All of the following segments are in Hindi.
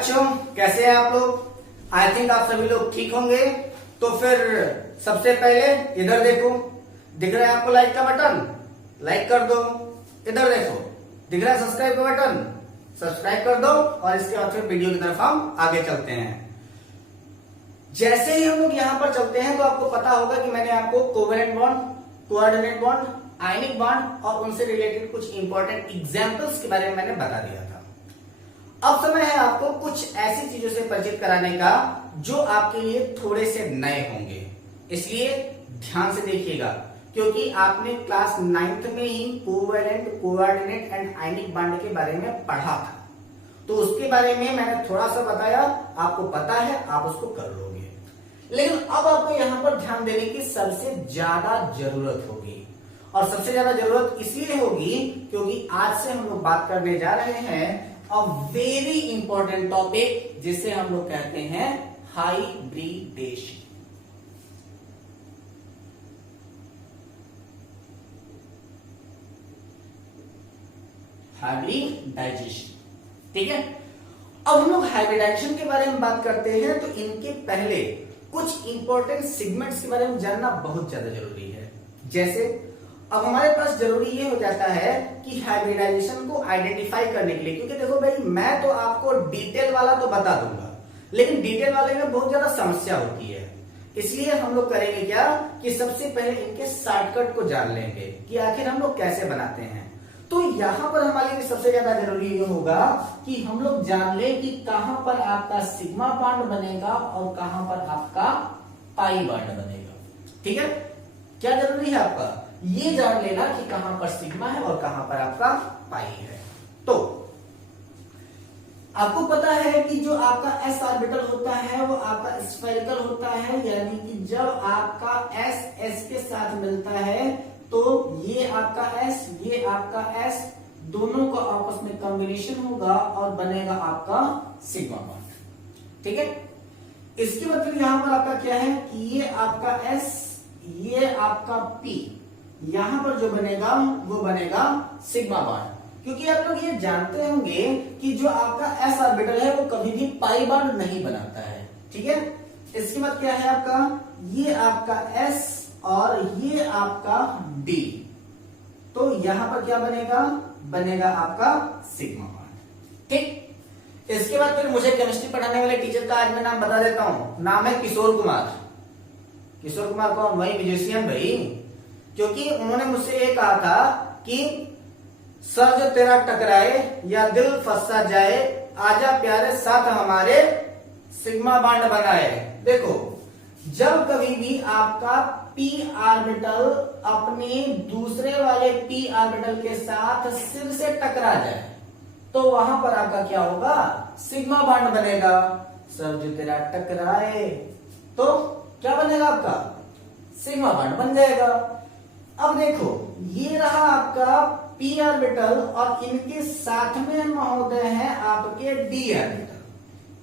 बच्चों, कैसे हैं आप लोग? आई थिंक आप सभी लोग ठीक होंगे। तो फिर सबसे पहले इधर देखो, दिख रहा है आपको लाइक का बटन? लाइक कर दो। इधर देखो, दिख रहा है सब्सक्राइब का बटन? सब्सक्राइब कर दो। और इसके बाद फिर वीडियो की तरफ हम आगे चलते हैं। जैसे ही हम लोग यहाँ पर चलते हैं तो आपको पता होगा कि मैंने आपको covalent bond, coordinate bond, ionic bond और उनसे रिलेटेड कुछ इंपॉर्टेंट एग्जांपल्स के बारे में मैंने बता दिया था। अब समय है आपको कुछ ऐसी चीजों से परिचित कराने का जो आपके लिए थोड़े से नए होंगे, इसलिए ध्यान से देखिएगा, क्योंकि आपने क्लास 9th में ही covalent, coordinate and ionic bond के बारे में पढ़ा था। तो उसके बारे में मैंने थोड़ा सा बताया, आपको पता है, आप उसको कर लोगे। लेकिन अब आपको यहां पर ध्यान देने की सबसे ज्यादा जरूरत होगी, और सबसे ज्यादा जरूरत इसलिए होगी क्योंकि आज से हम लोग बात करने जा रहे हैं अ वेरी इंपॉर्टेंट टॉपिक, जिसे हम लोग कहते हैं हाइब्रिडेशन। हाइब्रिडाइजेशन, ठीक है। अब हम लोग हाइब्रिडाइजेशन के बारे में बात करते हैं तो इनके पहले कुछ इंपॉर्टेंट सेगमेंट्स के बारे में जानना बहुत ज्यादा जरूरी है। जैसे अब हमारे पास जरूरी ये हो जाता है कि हाइब्रिडाइजेशन को आइडेंटिफाई करने के लिए, क्योंकि देखो भाई, मैं तो आपको डिटेल वाला तो बता दूंगा, लेकिन डिटेल वाले में बहुत ज्यादा समस्या होती है। इसलिए हम लोग करेंगे क्या कि सबसे पहले इनके शॉर्टकट को जान लेंगे कि आखिर हम लोग कैसे बनाते हैं। तो यहां पर हमारे लिए सबसे ज्यादा जरूरी ये होगा कि हम लोग जान लें कि कहां पर आपका सिग्मा बॉन्ड बनेगा और कहां पर आपका पाई बॉन्ड बनेगा। ठीक है, क्या जरूरी है आपका? ये जान लेना कि कहां पर सिग्मा है और कहां पर आपका पाई है। तो आपको पता है कि जो आपका s ऑर्बिटल होता है वो आपका स्फेरिकल होता है, यानी कि जब आपका s के साथ मिलता है तो ये आपका s, ये आपका s, दोनों का आपस में कॉम्बिनेशन होगा और बनेगा आपका सिग्मा बॉन्ड। ठीक है, इसके मतलब यहां पर आपका क्या है कि ये आपका s, ये आपका p, यहां पर जो बनेगा वो बनेगा सिग्मा बॉन्ड। क्योंकि आप लोग ये जानते होंगे कि जो आपका s ऑर्बिटल है वो कभी भी पाई बॉन्ड नहीं बनाता है। ठीक है, इसके बाद क्या है आपका, ये आपका s और ये आपका d, तो यहां पर क्या बनेगा? बनेगा आपका सिग्मा बॉन्ड। ठीक, इसके बाद फिर मुझे केमिस्ट्री पढ़ाने वाले टीचर का आज मैं नाम बता देता हूं। नाम है किशोर कुमार। किशोर कुमार कौन? वही म्यूजिशियन भाई। क्योंकि उन्होंने मुझसे ये कहा था कि सर जो तेरा टकराए या दिल फंसा जाए, आजा प्यारे साथ हमारे सिग्मा बॉन्ड बनाए। देखो, जब कभी भी आपका p ऑर्बिटल अपने दूसरे वाले p ऑर्बिटल के साथ सिर से टकरा जाए तो वहां पर आपका क्या होगा? सिग्मा बॉन्ड बनेगा। सर जो तेरा टकराए तो क्या बनेगा? आपका सिग्मा बॉन्ड बन जाएगा। अब देखो, ये रहा आपका p ऑर्बिटल और इनके साथ में महोदय है आपके d ऑर्बिटल।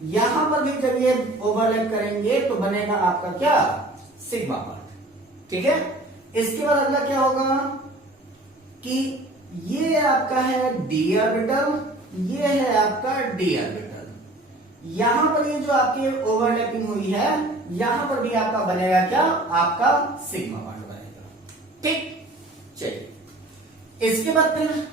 यहां पर भी जब ये ओवरलैप करेंगे तो बनेगा आपका क्या? Sigma bond. ठीक है, इसके बाद अगला क्या होगा कि ये आपका है d ऑर्बिटल, ये है आपका d ऑर्बिटल। यहां पर ये जो आपकी ओवरलैपिंग हुई है, यहां पर भी आपका बनेगा क्या? आपका सिग्मा बॉन्ड बनेगा। ठीक, चलिए, इसके बाद फिर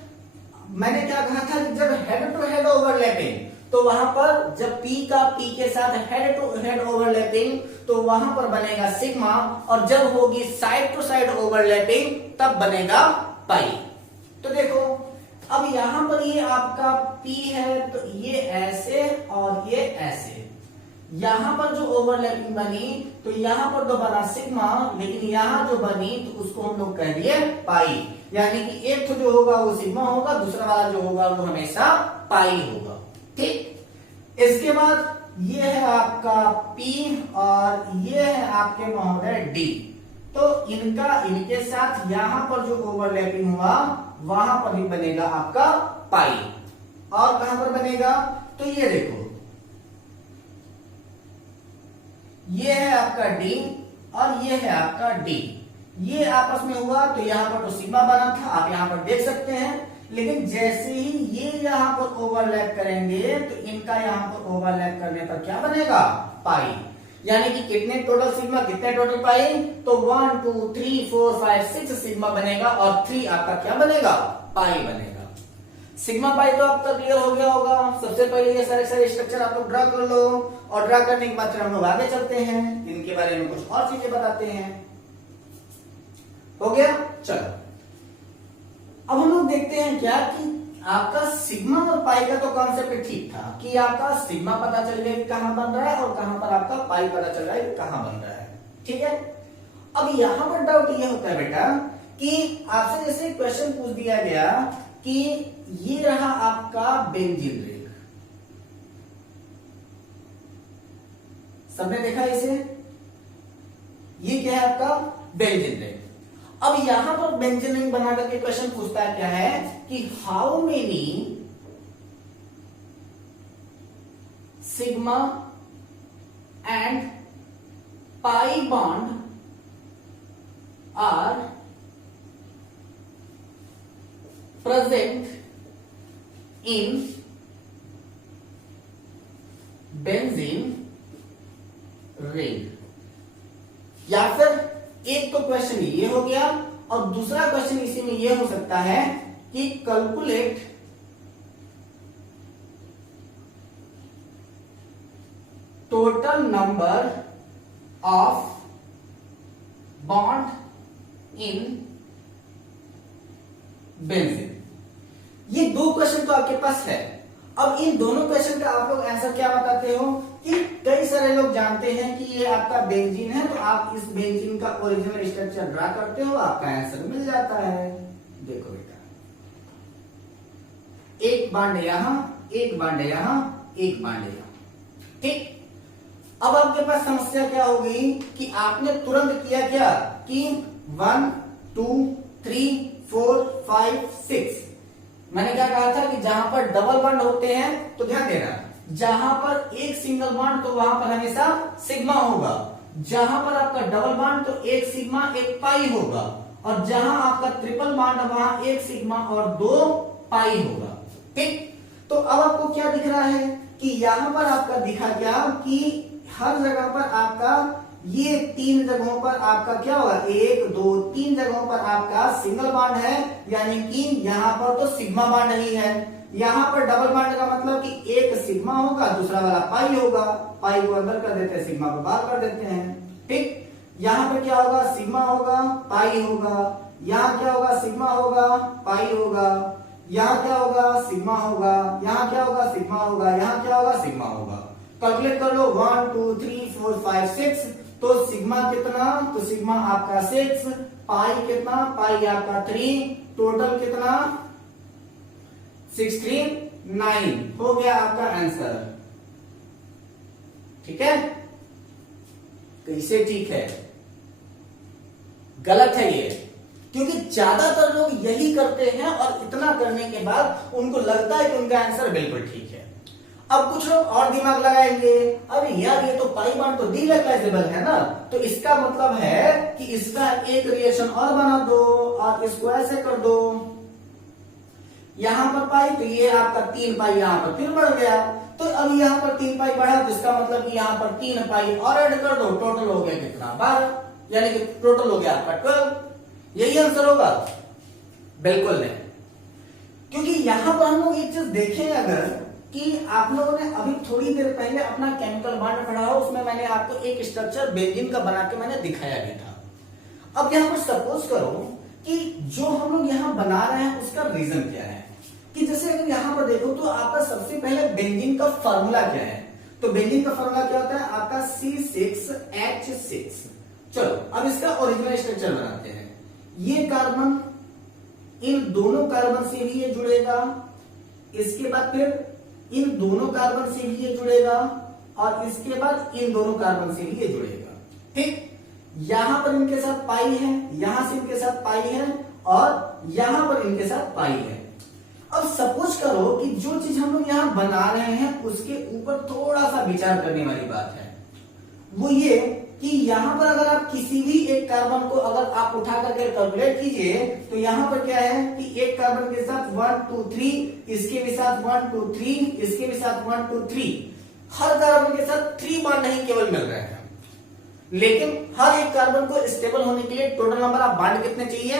मैंने क्या कहा था कि जब हेड टू हेड ओवरलैपिंग, तो वहां पर जब p का p के साथ हेड टू हेड ओवरलैपिंग तो वहां पर बनेगा सिग्मा, और जब होगी साइड टू साइड ओवरलैपिंग तब बनेगा पाई। तो देखो, अब यहां पर ये आपका p है तो ये ऐसे और ये ऐसे, यहां पर जो ओवरलैपिंग बनी तो यहां पर तो बना सिग्मा, लेकिन यहां जो बनी तो उसको हम लोग कह दिए पाई। यानी कि एक जो होगा वो सिग्मा होगा, दूसरा वाला जो होगा वो हमेशा पाई होगा। ठीक, इसके बाद ये है आपका p और ये है आपके महोदय d, तो इनका इनके साथ यहां पर जो ओवरलैपिंग हुआ वहां पर भी बनेगा आपका पाई। और कहां पर बनेगा? तो ये देखो, ये है आपका d और ये है आपका d, ये आपस में हुआ तो यहां पर तो सिग्मा बना था, आप यहां पर देख सकते हैं। लेकिन जैसे ही ये यहाँ पर ओवरलैप करेंगे तो इनका यहाँ पर ओवरलैप करने पर क्या बनेगा, पाई। यानी कि कितने टोटल सिग्मा, कितने टोटल पाई, तो 1 2 3 4 5 6 सिग्मा बनेगा और 3 आपका क्या बनेगा, पाई बनेगा। सिग्मा पाई तो अब तक क्लियर हो गया होगा। सबसे पहले ये सारे स्ट्रक्चर आप लोग ड्रा कर लो और ड्रा करने के बाद फिर हम लोग आगे चलते हैं, इनके बारे में कुछ और चीजें बताते हैं। हो गया, चलो अब हम लोग देखते हैं क्या कि आपका सिग्मा और पाई का तो कॉन्सेप्ट ठीक था कि आपका सिग्मा पता चल गया कि कहां बन रहा है और कहां पर आपका पाई पता चल रहा है कि कहां बन रहा है, ठीक है। अब यहां पर डाउट ये होता है बेटा कि आपसे जैसे क्वेश्चन पूछ दिया गया कि ये रहा आपका बेंजीन रिंग, सबने देखा इसे, ये क्या है आपका बेंजीन रिंग। अब यहां पर बेंजीन रिंग बना करके क्वेश्चन पूछता है क्या है कि how many sigma and pi bond are present in benzene ring। या फिर एक तो क्वेश्चन ये हो गया और दूसरा क्वेश्चन इसी में ये हो सकता है कि calculate total number of bond in benzene. ये दो क्वेश्चन तो आपके पास है। अब इन दोनों क्वेश्चन का आप लोग आंसर क्या बताते हो कि कई सारे लोग जानते हैं कि ये आपका बेंजीन है, तो आप इस बेंजीन का ओरिजिनल स्ट्रक्चर ड्रा करते हो, आपका आंसर मिल जाता है। देखो बेटा, एक बांड यहां, एक बांड यहां, एक बांड यहां, ठीक। अब आपके पास समस्या क्या होगी कि आपने तुरंत किया क्या कि 1 2 3 4 5 6। मैंने क्या कहा था कि जहां पर डबल बॉन्ड होते हैं तो ध्यान देना, जहां पर एक सिंगल बॉन्ड तो वहां पर हमेशा सिग्मा होगा, जहां पर आपका डबल बॉन्ड तो एक सिग्मा एक पाई होगा, और जहां आपका ट्रिपल बॉन्ड वहां एक सिग्मा और 2 पाई होगा, ठीक। तो अब आपको क्या दिख रहा है कि यहां पर आपका दिखा क्या कि हर जगह पर आपका ये 3 जगहों पर आपका क्या होगा, 1 2 3 जगहों पर आपका सिंगल बॉन्ड है, यानी कि यहां पर तो सिग्मा बॉन्ड नहीं है। यहां पर डबल बॉन्ड का मतलब कि एक सिग्मा होगा, दूसरा वाला पाई होगा, पाई को अंदर कर देते हैं, सिग्मा को बाहर कर देते हैं, ठीक। यहां पर क्या होगा, सिग्मा होगा, पाई होगा, यहां क्या होगा, सिग्मा होगा, पाई होगा, यहां क्या होगा, सिग्मा होगा, यहां क्या होगा, सिग्मा होगा, यहां क्या होगा, सिग्मा होगा। कैलकुलेट कर लो 1 2 3 4 5 6। तो सिग्मा कितना, तो सिग्मा आपका 6, पाई कितना, पाई आपका 3, टोटल कितना 16 9 हो गया आपका आंसर, ठीक है। कैसे ठीक है, गलत है ये, क्योंकि ज्यादातर लोग यही करते हैं और इतना करने के बाद उनको लगता है कि उनका आंसर बिल्कुल ठीक है। अब कुछ लोग और दिमाग लगाएंगे, अरे यार ये तो पाई बॉन्ड तो डिलॉकलाइजेबल है ना, तो इसका मतलब है कि इसका एक रिएक्शन और बना दो और इसको ऐसे कर दो, यहां पर पाई तो ये आपका 3 पाई यहां पर फिर बढ़ गया, तो अब यहां पर 3 पाई बढ़ा तो इसका मतलब कि यहां पर 3 पाई और ऐड कर दो, टोटल हो गया कितना 12, यानी कि टोटल हो गया आपका 12। यही आंसर होगा, बिल्कुल नहीं, क्योंकि यहां पर हम लोग एक चीज देखें अगर कि आप लोगों ने अभी थोड़ी देर पहले अपना केमिकल बॉन्ड पढ़ा हो, उसमें मैंने आपको एक स्ट्रक्चर बेंजीन का बना के मैंने दिखाया भी था। अब यहां पर सपोज करो कि जो हम लोग यहां बना रहे हैं उसका रीजन क्या है, कि जैसे अगर यहां पर देखो तो आपका सबसे पहले बेंजीन का फॉर्मूला क्या है, तो बेंजीन का फॉर्मूला क्या होता है आपका C6H6। चलो अब इसका ओरिजिनल स्ट्रक्चर बनाते हैं। ये कार्बन, इन दोनों कार्बन से भी ये जुड़ेगा, इसके बाद फिर इन दोनों कार्बन से भी ये जुड़ेगा, और इसके बाद इन दोनों कार्बन से भी ये जुड़ेगा, ठीक। यहां पर इनके साथ पाई है, यहां से इनके साथ पाई है, और यहां पर इनके साथ पाई है। अब सपोज करो कि जो चीज हम लोग यहां बना रहे हैं उसके ऊपर थोड़ा सा विचार करने वाली बात है, वो ये कि यहाँ पर अगर आप किसी भी एक कार्बन को अगर आप उठा करके कैलकुलेट कीजिए तो यहाँ पर क्या है कि एक कार्बन के साथ 1 2 3, इसके भी साथ 1 2 3, इसके भी साथ 1 2 3, हर कार्बन के साथ 3 बॉन्ड नहीं केवल मिल रहे हैं, लेकिन हर एक कार्बन को स्टेबल होने के लिए टोटल नंबर ऑफ बॉन्ड कितने चाहिए?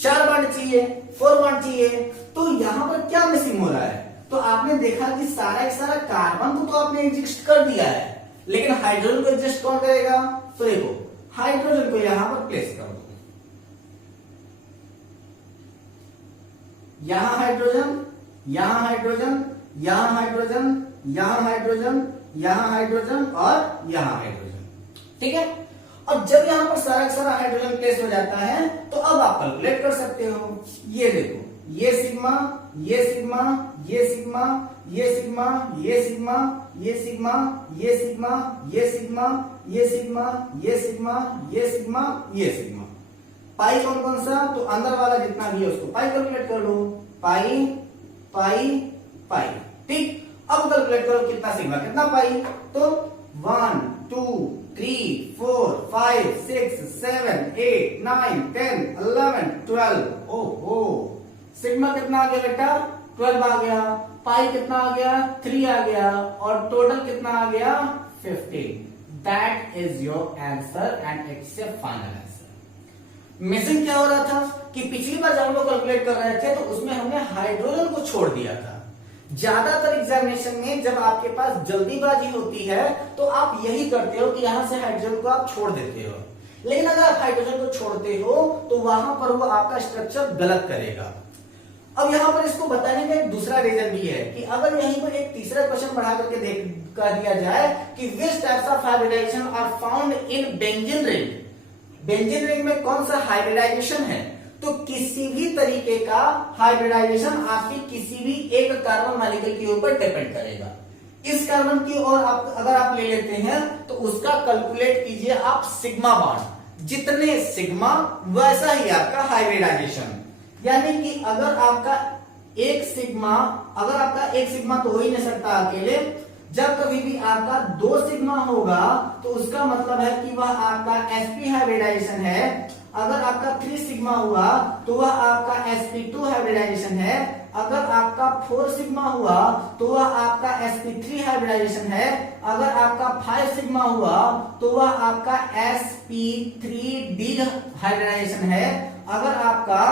4 बॉन्ड चाहिए, 4 बॉन्ड चाहिए। तो यहाँ पर क्या मिसिंग हो रहा है? तो आपने देखा कि सारा एक सारा कार्बन को तो आपने एडजस्ट कर दिया है, लेकिन हाइड्रोजन को एडजस्ट कौन करेगा? तो देखो हाइड्रोजन को यहां पर प्लेस कर दो, यहां हाइड्रोजन, यहां हाइड्रोजन, यहां हाइड्रोजन, यहां हाइड्रोजन, यहां हाइड्रोजन और यहां हाइड्रोजन, ठीक है। और जब यहां पर सारा सारा हाइड्रोजन प्लेस हो जाता है तो अब आप कैलकुलेट कर सकते हो। ये देखो, ये सिग्मा, ये सिग्मा, ये सिग्मा, ये सिग्मा, ये सिग्मा, ये सिग्मा, ये सिग्मा, ये सिग्मा, ये सिग्मा, ये सिग्मा, ये सिग्मा, ये सिग्मा। पाई कौन कौन सा? तो अंदर वाला जितना भी है उसको पाई कैलकुलेट कर लो, पाई पाई पाई, ठीक। अब कैलकुलेट करो कितना सिग्मा कितना पाई, तो 1 2 3 4 5 6 7 8 9 10 11 12। ओहो, सिग्मा कितना आ गया बेटा? 12 आ गया। पाई कितना आ गया? 3 आ गया। और टोटल कितना आ गया? 15। That is your answer and it's your final answer. Missing क्या हो रहा था कि पिछली बार जब हम लोग कैलकुलेट कर रहे थे तो उसमें हमने हाइड्रोजन को छोड़ दिया था। ज्यादातर एग्जामिनेशन में जब आपके पास जल्दीबाजी होती है तो आप यही करते हो कि यहां से हाइड्रोजन को आप छोड़ देते हो, लेकिन अगर आप हाइड्रोजन को छोड़ते हो तो वहां पर वो आपका स्ट्रक्चर गलत करेगा। अब यहां पर इसको बताने का एक दूसरा रीजन भी है कि अगर यहीं पर एक तीसरा क्वेश्चन बढ़ा करके देख कर दिया जाए कि which types of hybridization are found in benzene ring, benzene ring में कौन सा हाइब्रिडाइजेशन है, तो किसी भी तरीके का हाइब्रिडाइजेशन आपकी किसी भी एक कार्बन मॉलिक्यूल के ऊपर डिपेंड करेगा। इस कार्बन की और आप अगर आप ले लेते हैं तो उसका कैलकुलेट कीजिए आप सिग्मा बॉन्ड, जितने सिग्मा वैसा ही आपका हाइब्रिडाइजेशन। यानी कि अगर आपका एक सिग्मा तो हो ही नहीं सकता अकेले, जब कभी भी आपका 2 सिग्मा होगा तो उसका मतलब है कि वह आपका sp हाइब्रिडाइजेशन है। अगर आपका 3 सिग्मा हुआ तो वह आपका sp2 हाइब्रिडाइजेशन है। अगर आपका 4 सिग्मा हुआ तो वह आपका sp3 हाइब्रिडाइजेशन है। अगर आपका 5 सिग्मा हुआ तो वह आपका sp3d हाइब्रिडाइजेशन है। अगर आपका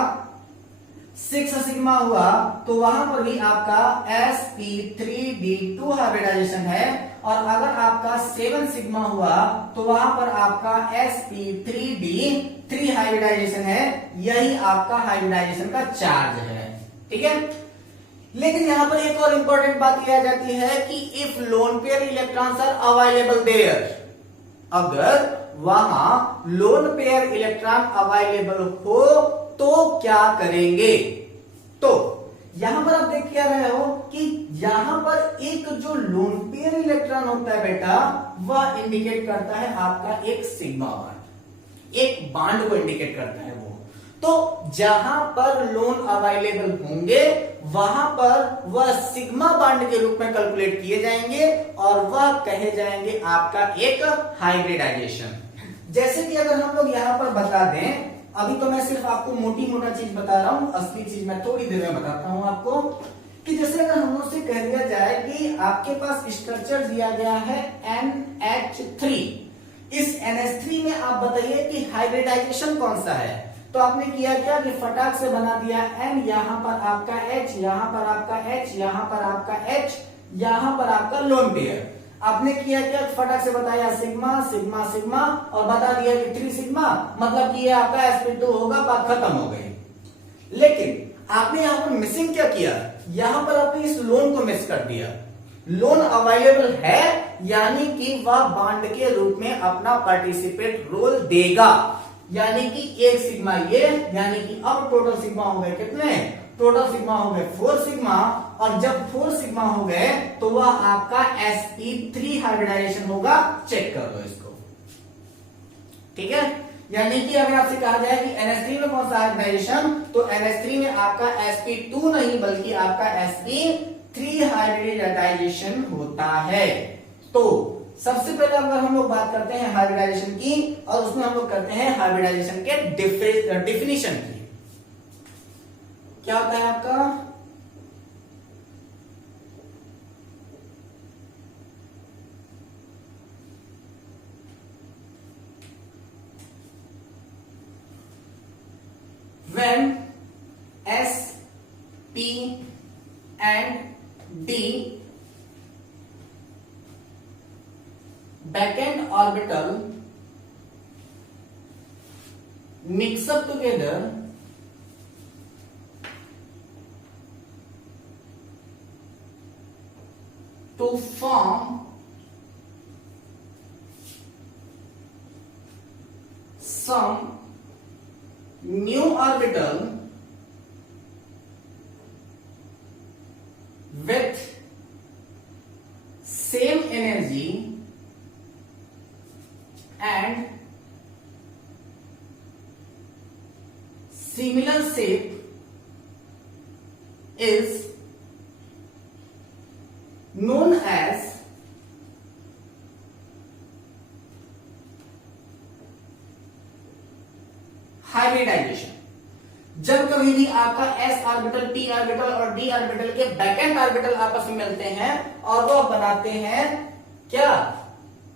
6 सिग्मा हुआ तो वहां पर भी आपका sp3d2 हाइब्रिडाइजेशन है। और अगर आपका 7 सिग्मा हुआ तो वहां पर आपका sp3d3 हाइब्रिडाइजेशन है। यही आपका हाइब्रिडाइजेशन का चार्ज है, ठीक है। लेकिन यहां पर एक और इंपॉर्टेंट बात यह आ जाती है कि if lone pair electrons are available there, अगर वहां लोन पेयर इलेक्ट्रॉन अवेलेबल हो तो क्या करेंगे। तो यहां पर आप देख क्या रहे हो कि यहां पर एक जो लोन पेयर इलेक्ट्रॉन होता है बेटा, वह इंडिकेट करता है आपका एक सिग्मा बॉन्ड, एक बॉन्ड को इंडिकेट करता है वो। तो जहां पर लोन अवेलेबल होंगे वहां पर वह सिग्मा बॉन्ड के रूप में कैलकुलेट किए जाएंगे और वह कहे जाएंगे आपका एक हाइब्रिडाइजेशन। जैसे कि अगर हम लोग यहां पर बता दें, अभी तो मैं सिर्फ आपको मोटी मोटा चीज बता रहा हूं, असली चीज मैं थोड़ी देर में बताता हूं आपको। कि जैसे अगर हम लोग से कह दिया जाए कि आपके पास स्ट्रक्चर दिया गया है NH3, इस NH3 में आप बताइए कि हाइब्रिडाइजेशन कौन सा है। तो आपने किया क्या कि फटाक से बना दिया N, यहां पर आपका H, यहां पर आपका H, यहां पर आपका H, यहां पर आपका लोन पेयर। आपने किया क्या, फटाक से बताया सिग्मा सिग्मा सिग्मा और बता दिया कि 3 सिग्मा, मतलब कि ये आपका sp2 होगा, बात खत्म हो गई। लेकिन आपने यहां पर मिसिंग क्या किया, यहां पर आपने इस लोन को मिस कर दिया। लोन अवेलेबल है यानी कि वह बॉन्ड के रूप में अपना पार्टिसिपेट रोल देगा, यानी कि 1 सिग्मा ये, यानी कि अब टोटल सिग्मा हो गए कितने, टोटल सिग्मा हो गए 4 सिग्मा। और जब 4 सिग्मा हो गए तो वह आपका sp3 हाइब्रिडाइजेशन होगा। चेक कर लो इसको, ठीक है। यानी कि अगर आपसे कहा जाए कि NH3 में कौन सा हाइब्रिडाइजेशन, तो NH3 में आपका sp2 नहीं बल्कि आपका sp3 हाइब्रिडाइजेशन होता है। तो सबसे पहले अगर हम लोग बात करते हैं हाइब्रिडाइजेशन की, और उसमें हम लोग करते हैं हाइब्रिडाइजेशन के डिफिनीशन की। क्या होता है आपका when S, P and D backend orbital mix up together to form some new orbital with same energy and similar shape is known as hybridization. जब कभी भी आपका s ऑर्बिटल, p ऑर्बिटल और d ऑर्बिटल के बैकेंड ऑर्बिटल आपस में मिलते हैं और वो बनाते हैं क्या,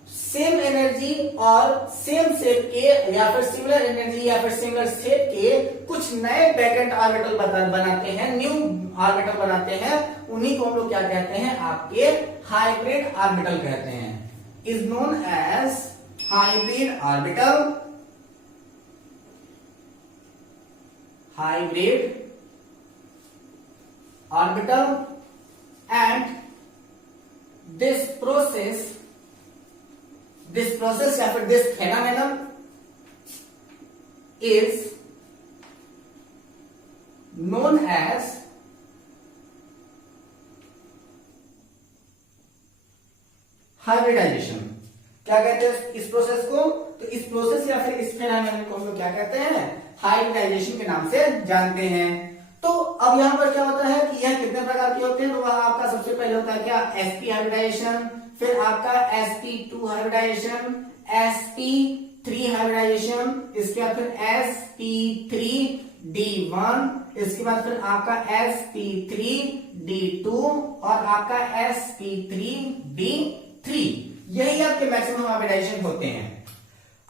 सेम एनर्जी और सेम शेप के, या फिर सिमिलर एनर्जी या फिर सिमिलर शेप के कुछ नए बैकेंड ऑर्बिटल बनाते हैं, न्यू ऑर्बिटल बनाते हैं, उन्हीं को हम लोग क्या कहते हैं, आपके हाइब्रिड ऑर्बिटल कहते हैं। Is known as hybrid orbital, hybrid orbital, and this process या फिर this phenomenon is known as hybridization. क्या कहते हैं इस प्रोसेस को, तो इस प्रोसेस या फिर इस फेनोमेनन को हम लोग क्या कहते हैं, हाइब्रिडाइजेशन के नाम से जानते हैं। तो अब यहां पर क्या होता है कि यह कितने प्रकार के होते हैं, तो वह आपका सबसे पहले होता है क्या, sp हाइब्रिडाइजेशन, फिर आपका sp2 हाइब्रिडाइजेशन, sp3 हाइब्रिडाइजेशन, इसके बाद फिर sp3d1, इसके बाद फिर आपका sp3d2 और आपका sp3d3। यही आपके मैक्सिमम हाइब्रिडाइजेशन होते हैं।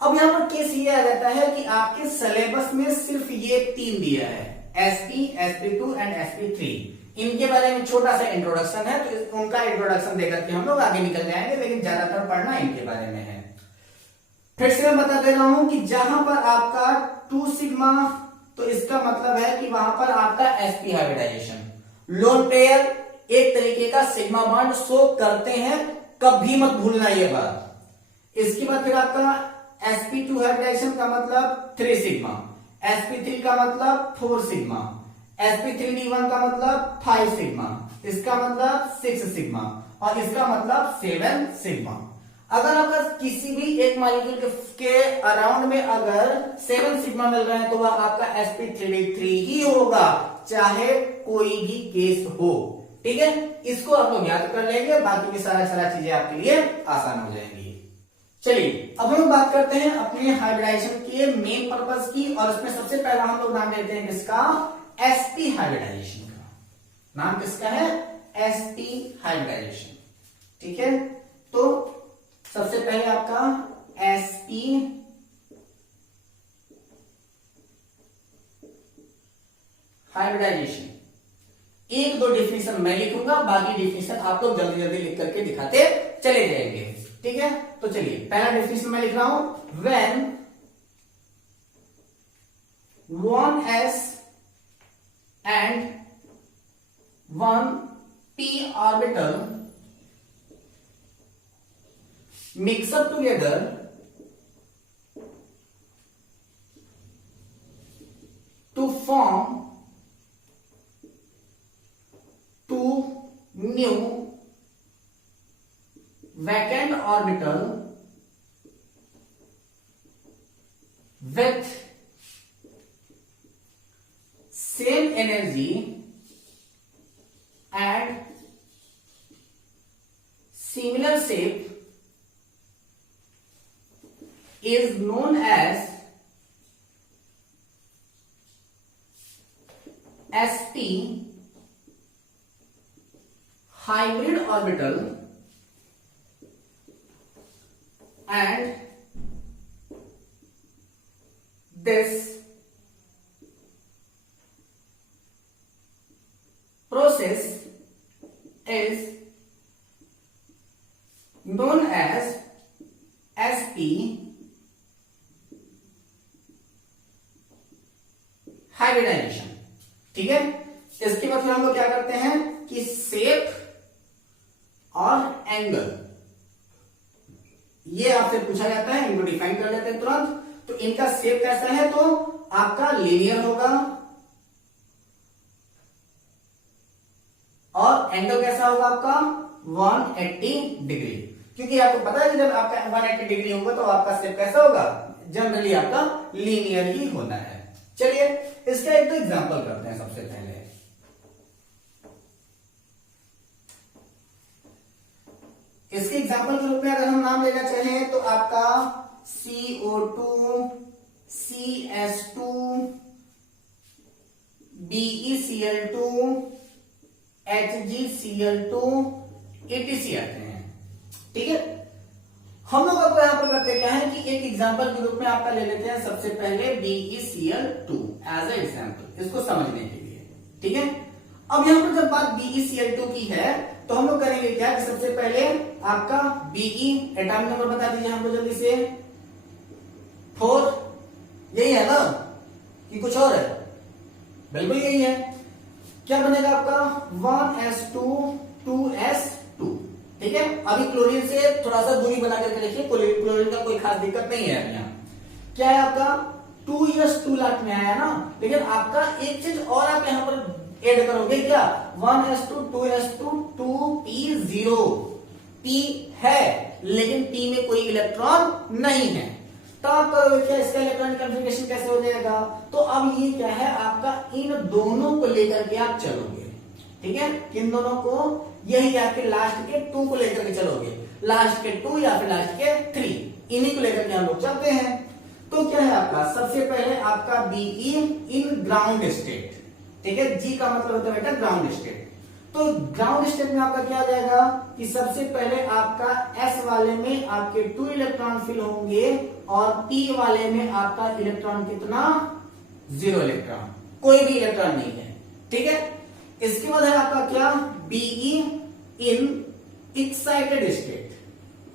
अब यहां पर केस ये आ जाता है कि आपके सिलेबस में सिर्फ ये 3 दिया है, sp, sp2 एंड sp3। इनके बारे में छोटा सा इंट्रोडक्शन है, तो उनका इंट्रोडक्शन देकर के हम लोग आगे निकल जाएंगे, लेकिन ज्यादातर पढ़ना इनके बारे में है। फिर से मैं बता दे रहा हूं कि जहां पर आपका 2 सिग्मा, तो इसका मतलब है कि वहां पर आपका sp हाइब्रिडाइजेशन, लोन पेयर एक तरीके का सिग्मा बॉन्ड शो करते हैं, कभी मत भूलना ये बात। इसके बाद फिर आपका sp2 हाइब्रिडाइजेशन का मतलब 3 सिग्मा, sp3 का मतलब 4 सिग्मा, sp3d1 का मतलब 5 सिग्मा, इसका मतलब 6 सिग्मा और इसका मतलब 7 सिग्मा। अगर आपका किसी भी एक मॉलिक्यूल के अराउंड में अगर 7 सिग्मा मिल रहे हैं तो वह आपका sp3d3 ही होगा, चाहे कोई भी केस हो। ठीक है, इसको आप लोग याद कर लेंगे, बाकी की सारा चीजें आपके लिए आसान हो जाएंगी। चलिए अब हम बात करते हैं अपने हाइब्रिडाइजेशन के मेन पर्पस की, और उसमें सबसे पहला हम लोग नाम लेते हैं किसका, sp हाइब्रिडाइजेशन का। नाम किसका है, sp हाइब्रिडाइजेशन। ठीक है, तो सबसे पहले आपका sp हाइब्रिडाइजेशन, 1-2 डिफिनेशन मैं लिखूंगा, बाकी डिफिनेशन आप लोग जल्दी जल्दी लिख करके दिखाते चले जाएंगे। ठीक है, तो चलिए पहला डेफिनेशन मैं लिख रहा हूं, when 1s and 1p orbital mix up together to form 2 new vacant orbital with same energy and similar shape is known as sp hybrid orbital and this process is known as sp hybridization. ठीक है, इसके बाद फिर हम लोग क्या करते हैं कि शेप और एंगल ये आपसे पूछा जाता है, इनको डिफाइन कर लेते हैं तुरंत। तो इनका शेप कैसा है, तो आपका लीनियर होगा और एंगल कैसा होगा आपका 180 डिग्री, क्योंकि आपको पता है कि जब आपका 180 डिग्री होगा तो आपका शेप कैसा होगा, जनरली आपका लीनियर ही होना है। चलिए इसका एक तो एग्जांपल करते हैं। सबसे पहले इसके एग्जांपल के रूप में अगर हम नाम लेना चाहें तो आपका CO2, CS2, BeCl2, HgCl2 etc आते हैं। ठीक है, हम लोग आपको यहां पर करते क्या है कि एक एग्जांपल के रूप में आपका ले लेते हैं सबसे पहले BeCl2 एज ए एग्जांपल, इसको समझने के लिए। ठीक है, अब यहां पर जब बात BeCl2 की है तो हम लोग करेंगे क्या कि सबसे पहले आपका Be एटॉमिक नंबर बता दीजिए हमको जल्दी से। 4 यही है ना कि कुछ और है? बिल्कुल यही है। क्या बनेगा आपका 1s2 2s2। ठीक है, अभी क्लोरीन से थोड़ा सा दूरी बना करके देखिए, क्लोरीन का कोई खास दिक्कत नहीं है। यहाँ क्या है आपका 2s2 लाख में आया ना, लेकिन आपका एक चीज और आप यहाँ पर ऐड करोगे क्या 1s2 2s2 2p0। p है लेकिन p में कोई इलेक्ट्रॉन नहीं है, तो आप करोगे क्या, इसका इलेक्ट्रॉनिक कॉन्फ़िगरेशन कैसे हो जाएगा। तो अब ये क्या है आपका, इन दोनों को लेकर के आप चलोगे। ठीक है, किन दोनों को, यही आपके लास्ट के 2 को लेकर के चलोगे, लास्ट के 2 या फिर लास्ट के 3, इन्हीं को लेकर के हम लोग चलते हैं। तो क्या है आपका, सबसे पहले आपका Be इन ग्राउंड स्टेट। ठीक है, G का मतलब होता है बेटा ग्राउंड स्टेट। तो ग्राउंड स्टेट में आपका क्या आ जाएगा कि सबसे पहले आपका S वाले में आपके 2 इलेक्ट्रॉन फिल होंगे और P वाले में आपका इलेक्ट्रॉन कितना, 0 इलेक्ट्रॉन, कोई भी इलेक्ट्रॉन नहीं है। ठीक है, इसके बाद है आपका क्या Be in excited state.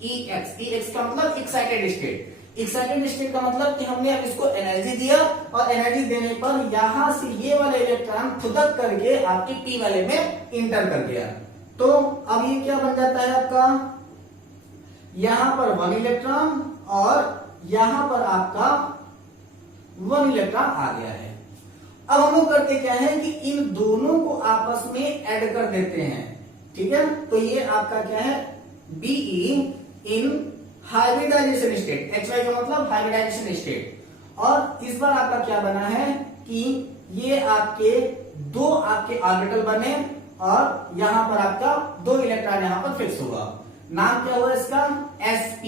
EX का मतलब एक्साइटेड स्टेट। एक्साइटेड स्टेट का मतलब कि हमने अब इसको एनर्जी दिया और एनर्जी देने पर यहां से ये वाला इलेक्ट्रॉन खुदक करके आपके P वाले में इंटर कर गया। तो अब ये क्या बन जाता है आपका, यहां पर 1 इलेक्ट्रॉन और यहां पर आपका 1 इलेक्ट्रॉन आ गया है। अब हम लोग करते क्या है कि इन दोनों को आपस में ऐड कर देते हैं। ठीक है, तो ये आपका क्या है Be in hybridization state. HY का मतलब हाइब्रिडाइजेशन स्टेट। और इस बार आपका क्या बना है कि ये आपके 2 आपके ऑर्बिटल बने और यहां पर आपका 2 इलेक्ट्रॉन यहां पर फिक्स हुआ। नाम क्या हुआ इसका, sp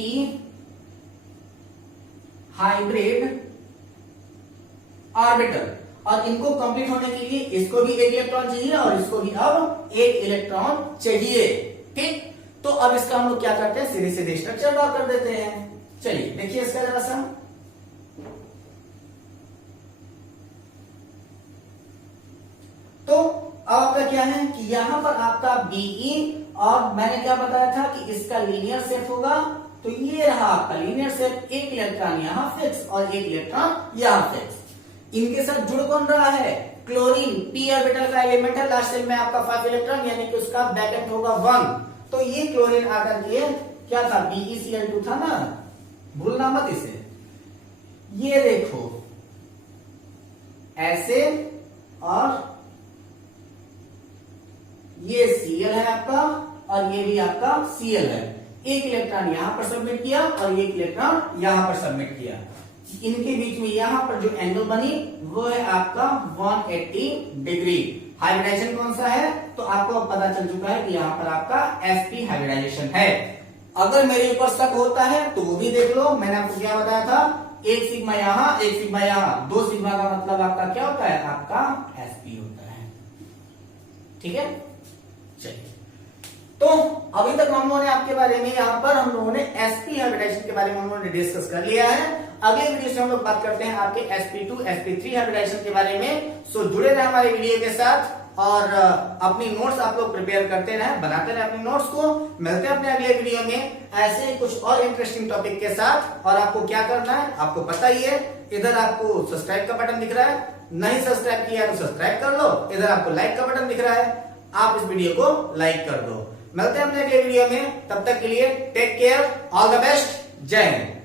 हाइब्रिड ऑर्बिटल। और इनको कंप्लीट होने के लिए इसको भी 1 इलेक्ट्रॉन चाहिए और इसको भी अब 1 इलेक्ट्रॉन चाहिए। ठीक, तो अब इसका हम लोग क्या करते हैं, सीधे सीधे स्ट्रक्चर ड्रॉ कर देते हैं। चलिए देखिए इसका जरा सा। तो अब आपका क्या है कि यहां पर आपका Be और मैंने क्या बताया था कि इसका लीनियर शेप होगा। तो ये रहा आपका लीनियर शेप, 1 इलेक्ट्रॉन यहां फिक्स और 1 इलेक्ट्रॉन यहां फिक्स। इनके साथ जुड़ कौन रहा है, क्लोरीन p ऑर्बिटल का एलिमेंट है, लास्ट सेल में आपका 5 इलेक्ट्रॉन यानी कि उसका बैकेंड होगा 1। तो ये क्लोरीन आकर के क्या था, BeCl2 था ना, भूलना मत इसे। ये देखो ऐसे और ये Cl है आपका और ये भी आपका Cl है। 1 इलेक्ट्रॉन यहां पर सबमिट किया और 1 इलेक्ट्रॉन यहां पर सबमिट किया। इनके बीच में यहां पर जो एंगल बनी वो है आपका 180 डिग्री। हाइब्रिडाइजेशन कौन सा है, तो आपको पता चल चुका है कि यहां पर आपका sp हाइब्रिडाइजेशन है। अगर मेरे ऊपर शक होता है तो वो भी देख लो, मैंने आपको क्या बताया था, एक सिग्मा यहां एक सिग्मा यहां, 2 सिग्मा का मतलब आपका क्या होता है, आपका एसपी होता है। ठीक है, चलिए। तो अभी तक हम लोगों ने आपके बारे में यहां पर हम लोगों ने एसपी हाइब्रिडाइजेशन के बारे में हम लोगों ने डिस्कस कर लिया है। अगले वीडियो से हम लोग बात करते हैं आपके sp2 sp3 हाइब्रिडाइजेशन के बारे में। सो जुड़े रहे हमारे वीडियो के साथ और अपनी नोट्स आप लोग प्रिपेयर करते रहे, बनाते रहे अपनी नोट्स को। मिलते हैं अपने अगले वीडियो में ऐसे ही कुछ और इंटरेस्टिंग टॉपिक के साथ। और आपको क्या करना है आपको पता ही है, इधर आपको सब्सक्राइब का बटन दिख रहा है, नहीं सब्सक्राइब किया है तो सब्सक्राइब कर लो, इधर आपको लाइक का बटन दिख रहा है, आप इस वीडियो को लाइक कर दो। मिलते हैं अपने अगले वीडियो में, तब तक के लिए take care, all the best, जय हिंद।